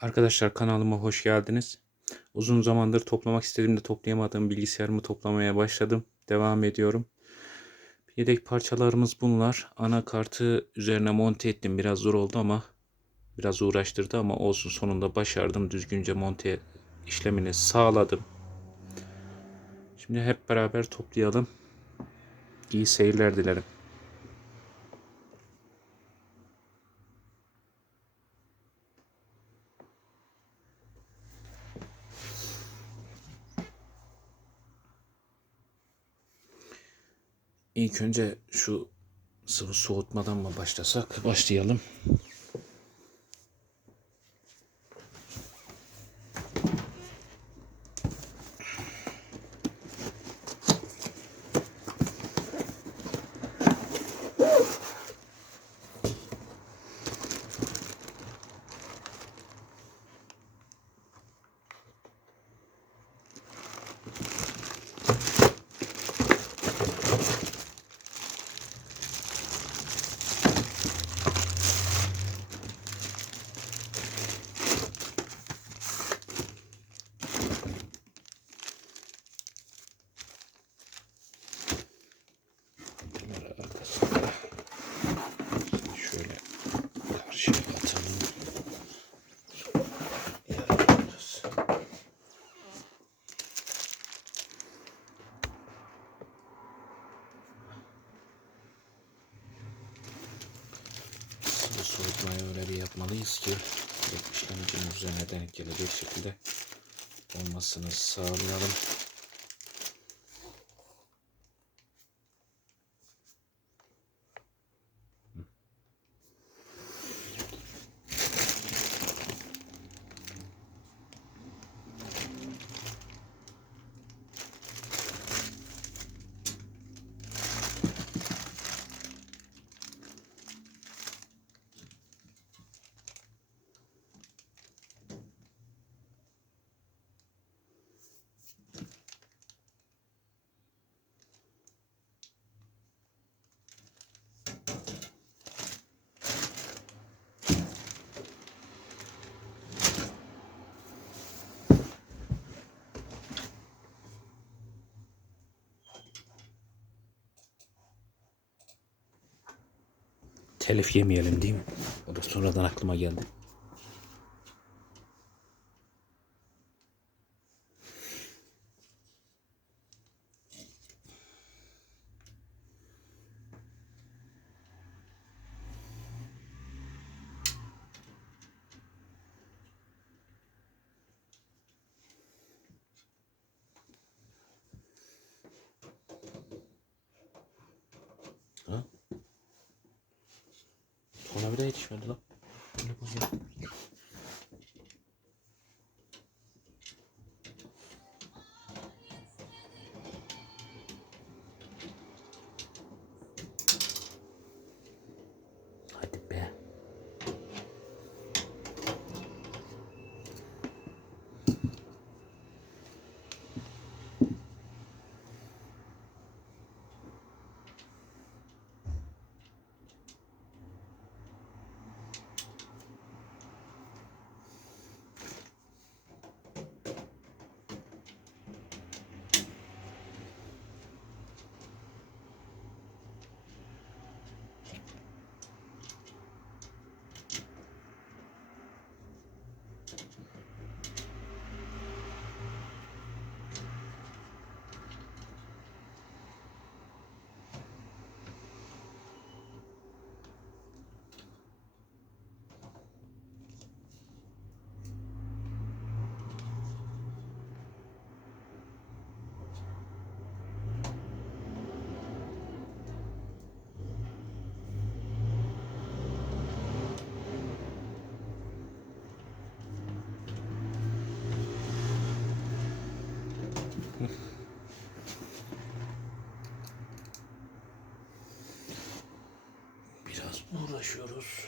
Arkadaşlar kanalıma hoş geldiniz. Uzun zamandır toplamak istediğimde toplayamadığım bilgisayarımı toplamaya başladım. Devam ediyorum. Yedek parçalarımız bunlar. Anakartı üzerine monte ettim. Biraz zor oldu ama biraz uğraştırdı ama olsun, sonunda başardım. Düzgünce monte işlemini sağladım. Şimdi hep beraber toplayalım. İyi seyirler dilerim. İlk önce şu sıvı soğutmadan mı başlasak? Başlayalım. Şöyle karşıya atalım. Sıvı soğutmayı öyle bir yapmalıyız ki işlemcinin üzerine denk gelecek şekilde olmasını sağlayalım. Telif yemeyelim değil mi? O da sonradan aklıma geldi. Ha? Sonra bir de yetişmedi lan. Hadi be. Biraz uğraşıyoruz.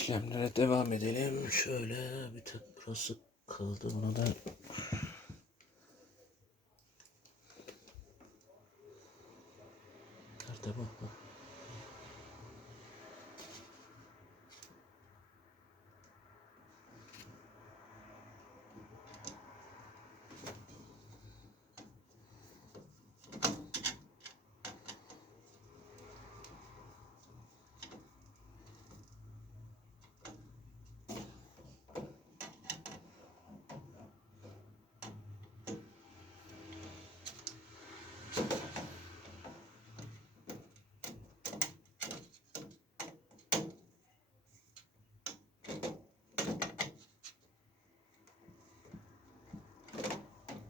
İşlemlere devam edelim. Şöyle bir tek burası kaldı. Buna da nerede bu?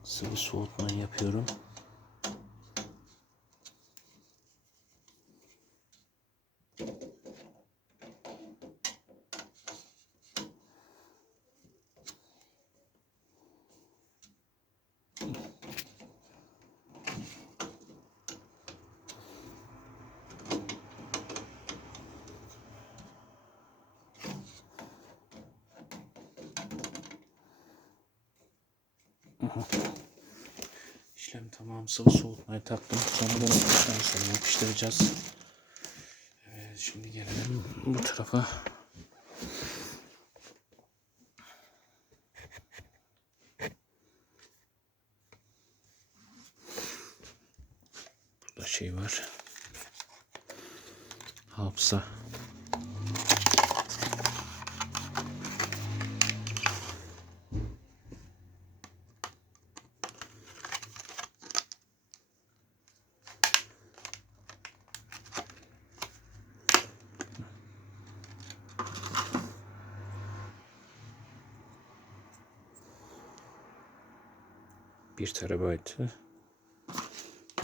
Sıvı soğutmayı yapıyorum. İşlem tamam. Sıvı soğutmayı taktım. Sonra bunu sonra yapıştıracağız. Evet, şimdi gelelim bu tarafa. Burada şey var. Hafıza. Bir terabaytı.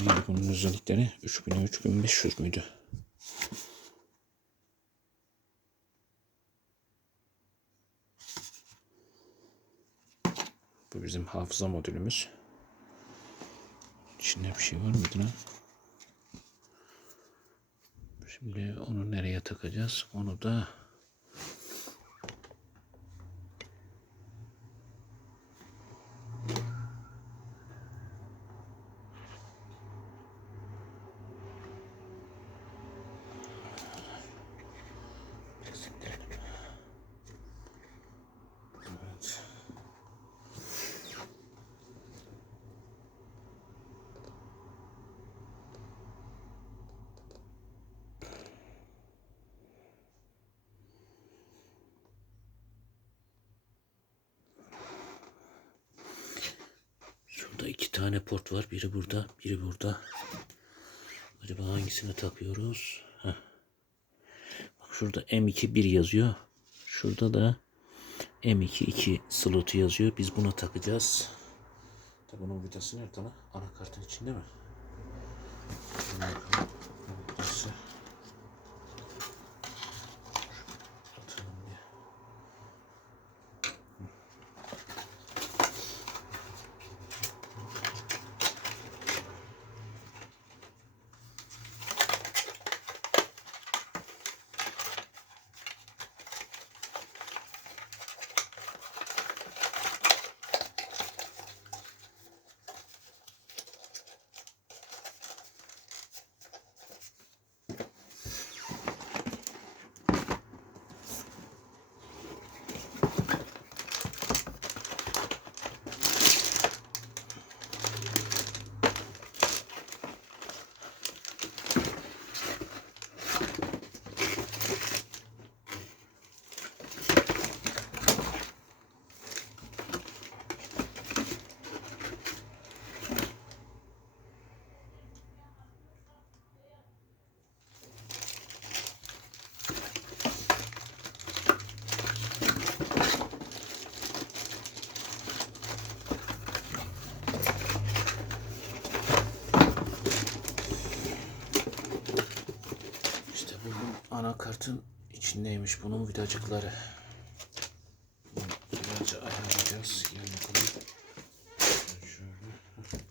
Neydi bunun özellikleri? 3000'e 3500 müydü? Bu bizim hafıza modülümüz. İçinde bir şey var mıydı lan? Şimdi onu nereye takacağız? Onu da evet. Şurada iki tane port var. Biri burada, biri burada. Acaba hangisini takıyoruz? Heh. Bak şurada M2 1 yazıyor. Şurada da M2 2 slotu yazıyor. Biz buna takacağız. Tabi bunun vidası nerede lan? Anakartın içinde mi? Vidası. Anakartın içindeymiş bunun vidacıkları. Vidacı ayarlayacağız. Gel bakalım. Şöyle.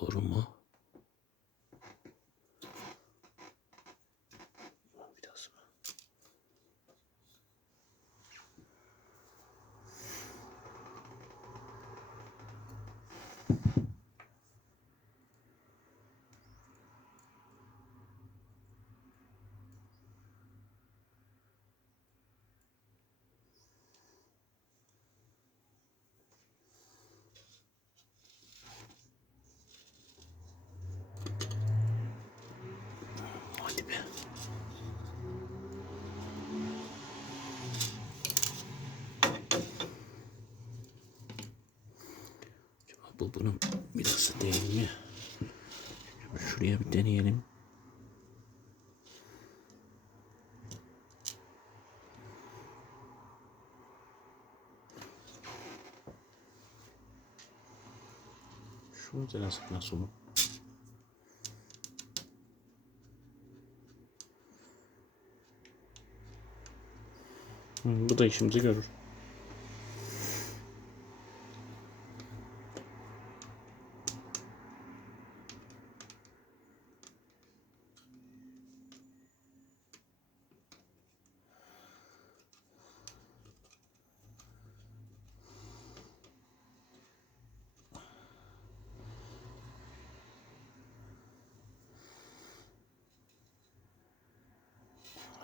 Doğru mu? Biraz. Hadi be. Acaba bu bunun vidası değil mi? Şuraya bir deneyelim. Şunu denesek nasıl olur? Bu da işimizi görür.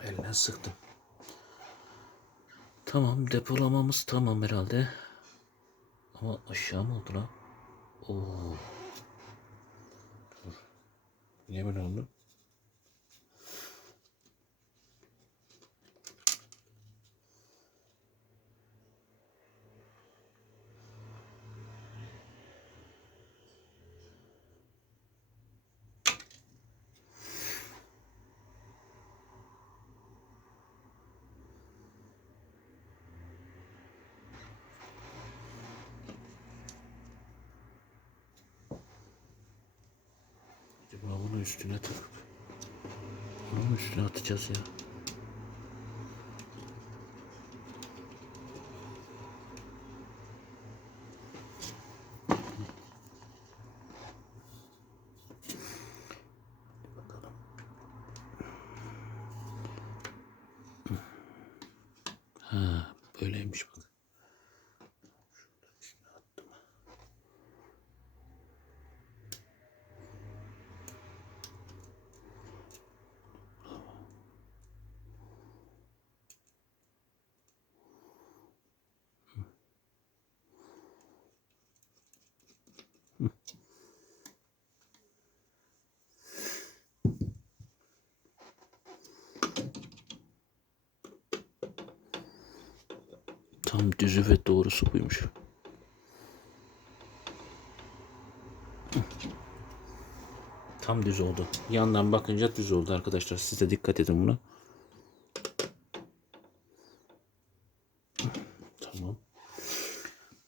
Eline sıktım. Tamam, depolamamız tamam herhalde. Ama aşağı mı oldu lan? Oo. Dur. Niye böyle oldu? Acaba bunu üstüne takıp bunun üstüne atacağız ya. Bakalım. Ha, böyleymiş bak. Şuradan üstüne attım. Tam düzü ve doğrusu buymuş. Tam düz oldu. Yandan bakınca düz oldu arkadaşlar. Siz de dikkat edin buna. Tamam.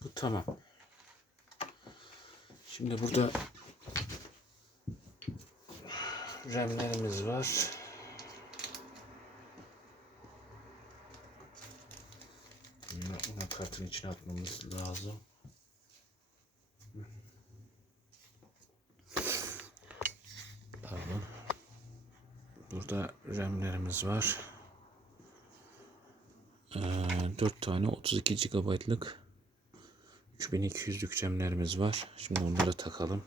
Bu tamam. Şimdi burada RAM'lerimiz var. Bunu kartın içine atmamız lazım. Pardon. Burada RAM'lerimiz var. 4 tane 32 GB'lık 3200'lük RAM'lerimiz var. Şimdi onları takalım.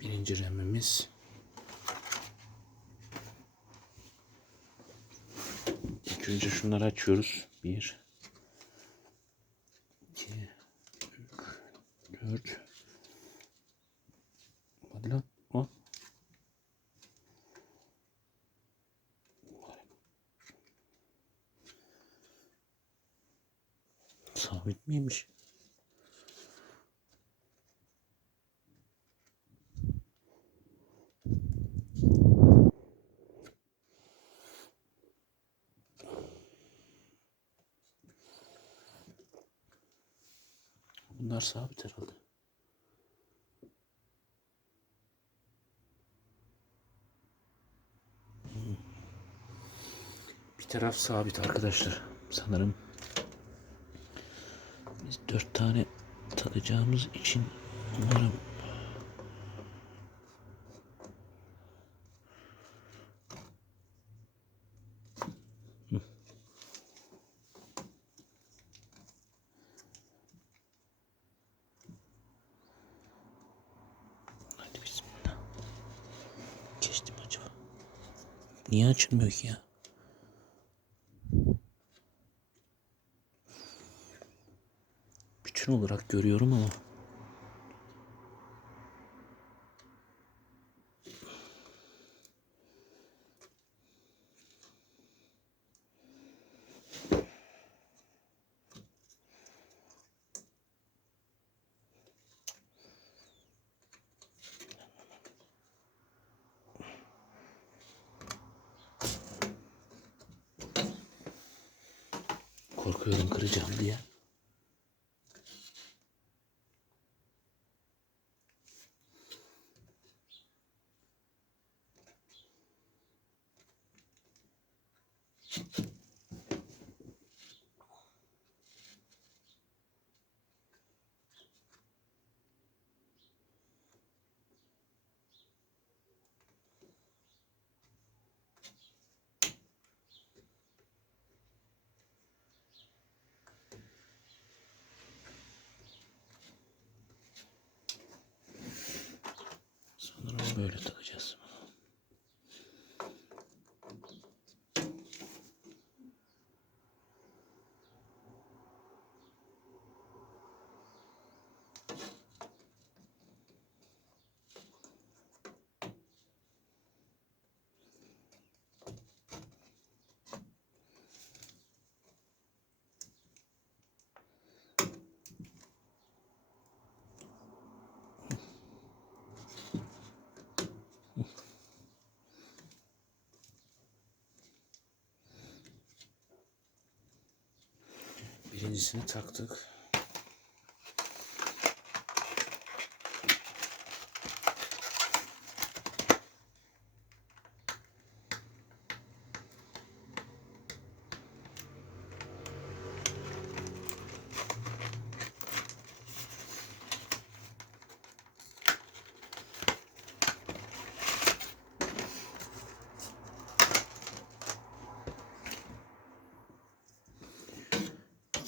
Birinci RAM'imiz. İlk önce şunları açıyoruz. 1 2 3 4 Sabit miymiş? Bunlar sabit herhalde. Bir taraf sabit arkadaşlar. Sanırım biz 4 tane takacağımız için umarım hadi bismillah. Geçtim acaba. Niye açılmıyor ki ya? Bütün olarak görüyorum ama korkuyorum kıracağım diye. Sanırım böyle takacağız. Birincisini taktık.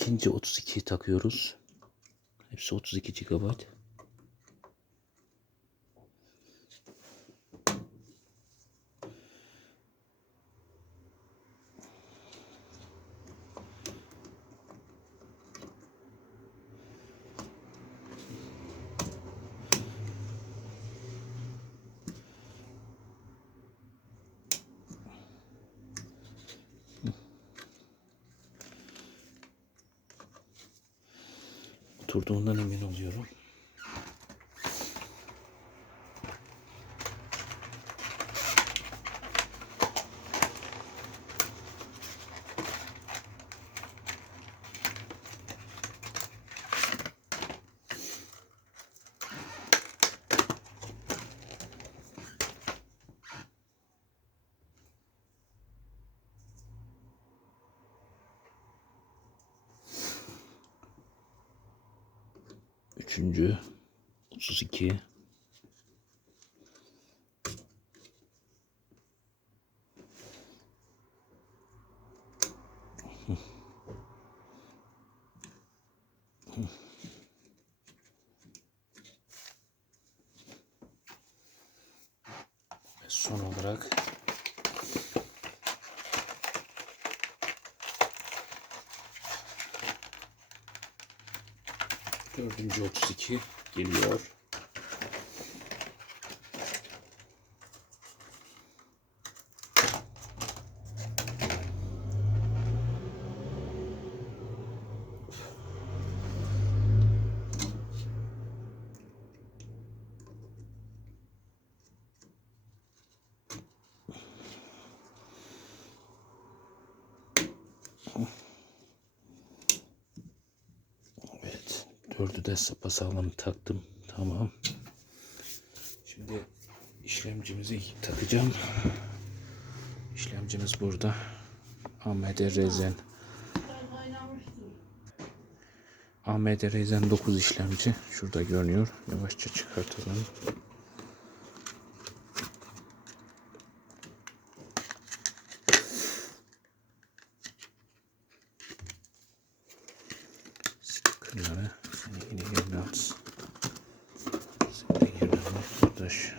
İkinci 32'yi takıyoruz. Hepsi 32 GB. Oturduğundan emin oluyorum. Üçüncü 32. Ve son olarak dördüncü 32 geliyor. Dördü de sapasağlam taktım. Tamam. Şimdi işlemcimizi takacağım. İşlemcimiz burada. AMD Ryzen 9 işlemci. Şurada görünüyor. Yavaşça çıkartalım. Stickerları yine yerine at. Sen de yerine at arkadaş.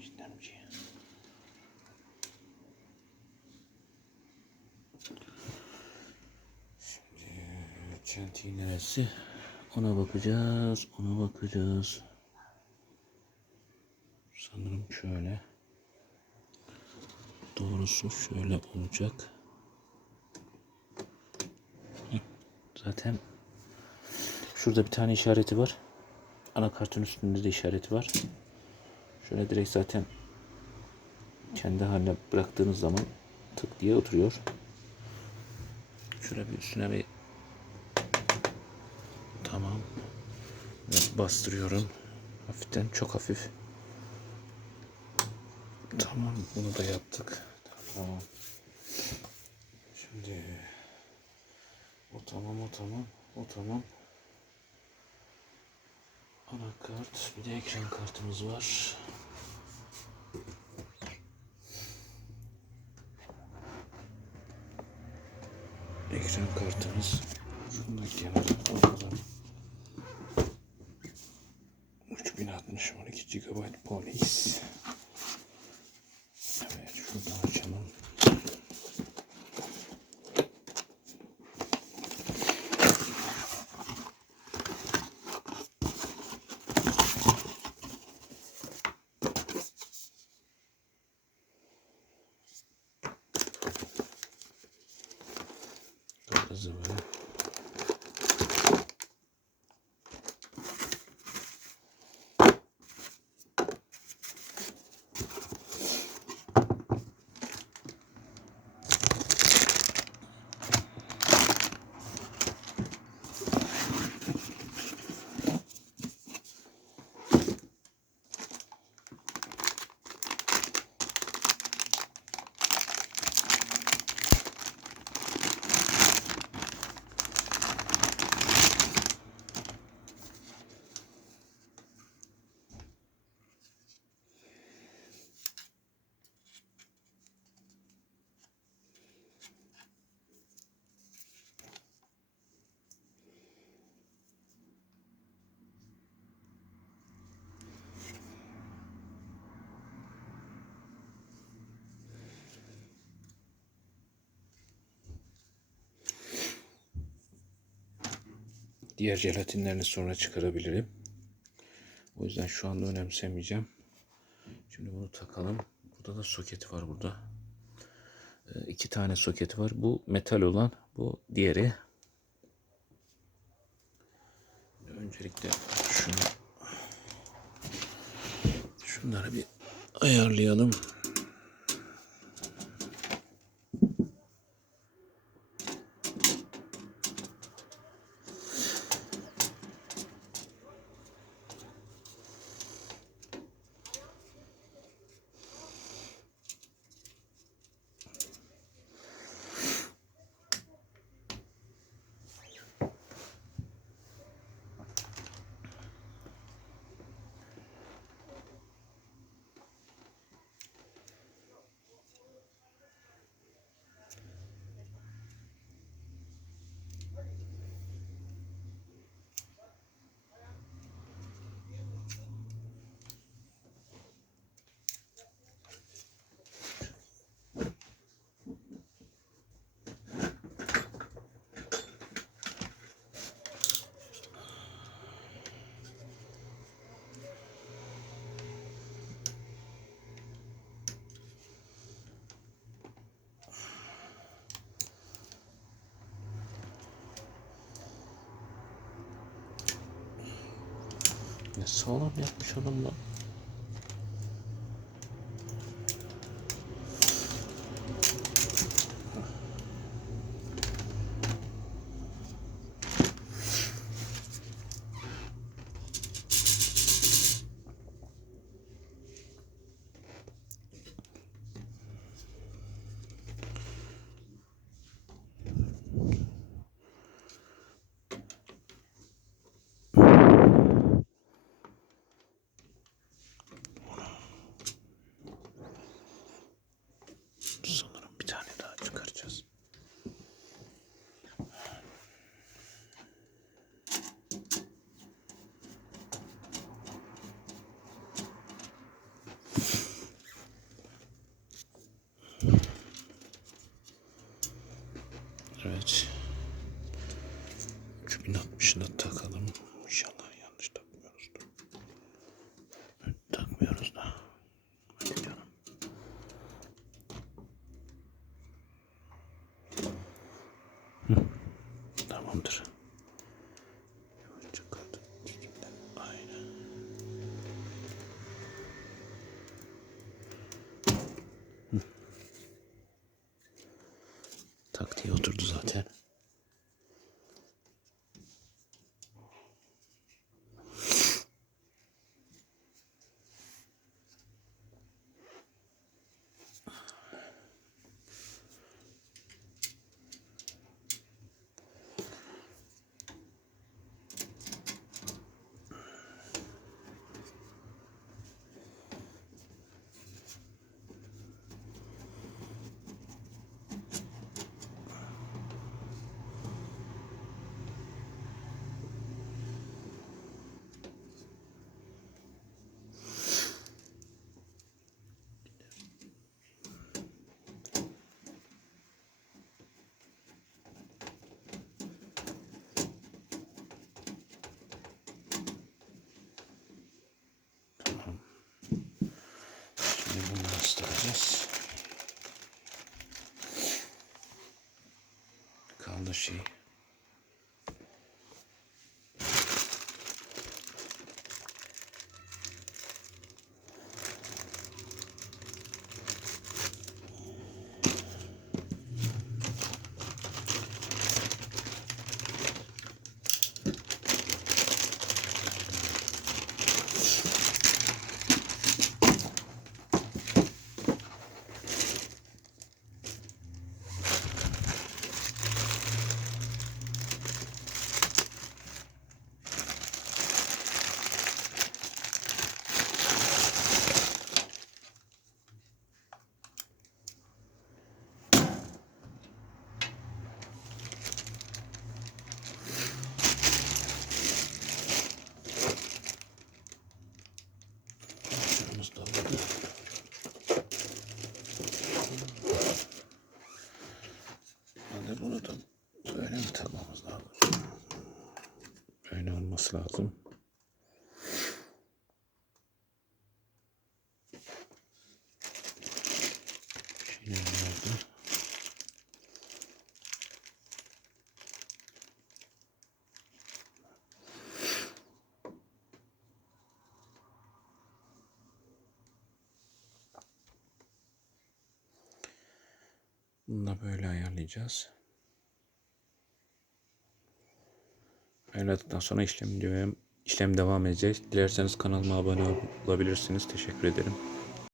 İşlemci. Çentiği neresi? Ona bakacağız. Ona bakacağız. Sanırım şöyle. Doğrusu şöyle olacak. Zaten şurada bir tane işareti var. Anakartın üstünde de işareti var. Şöyle direkt zaten kendi haline bıraktığınız zaman tık diye oturuyor. Şöyle bir üstüne bir tamam. Biraz bastırıyorum. Hafiften, çok hafif. Tamam, bunu da yaptık. Tamam. Şimdi o tamam, o tamam, o tamam. Anakart, bir de ekran kartımız var. Ekran kartımız. Şunu da kenara alalım. 3060 12 GB polis. Evet, şuradan açalım. Hızlı böyle. Diğer jelatinlerini sonra çıkarabilirim. O yüzden şu anda önemsemeyeceğim. Şimdi bunu takalım. Burada da soketi var burada. İki tane soketi var. Bu metal olan, bu diğeri. Öncelikle şunları bir ayarlayalım. Ne sağlam yapmış adam lan. Sanırım bir tane daha çıkaracağız. Evet. 3060'ını takalım. İnşallah yanlış takmıyoruzdur. Takmıyoruz da. Hadi canım. Tamamdır. Çıkardım. Aynen. Taktiğe oturdu zaten. Şimdi bunu nasıl takacağız? Kaldı şey. Şuramız da burada. Hadi bunu da böyle mi takmamız lazım? Böyle olması lazım. Şimdi nerede? Bunu da böyle ayarlayacağız. Ayarladıktan sonra işlem devam edeceğiz. Dilerseniz kanalıma abone olabilirsiniz. Teşekkür ederim.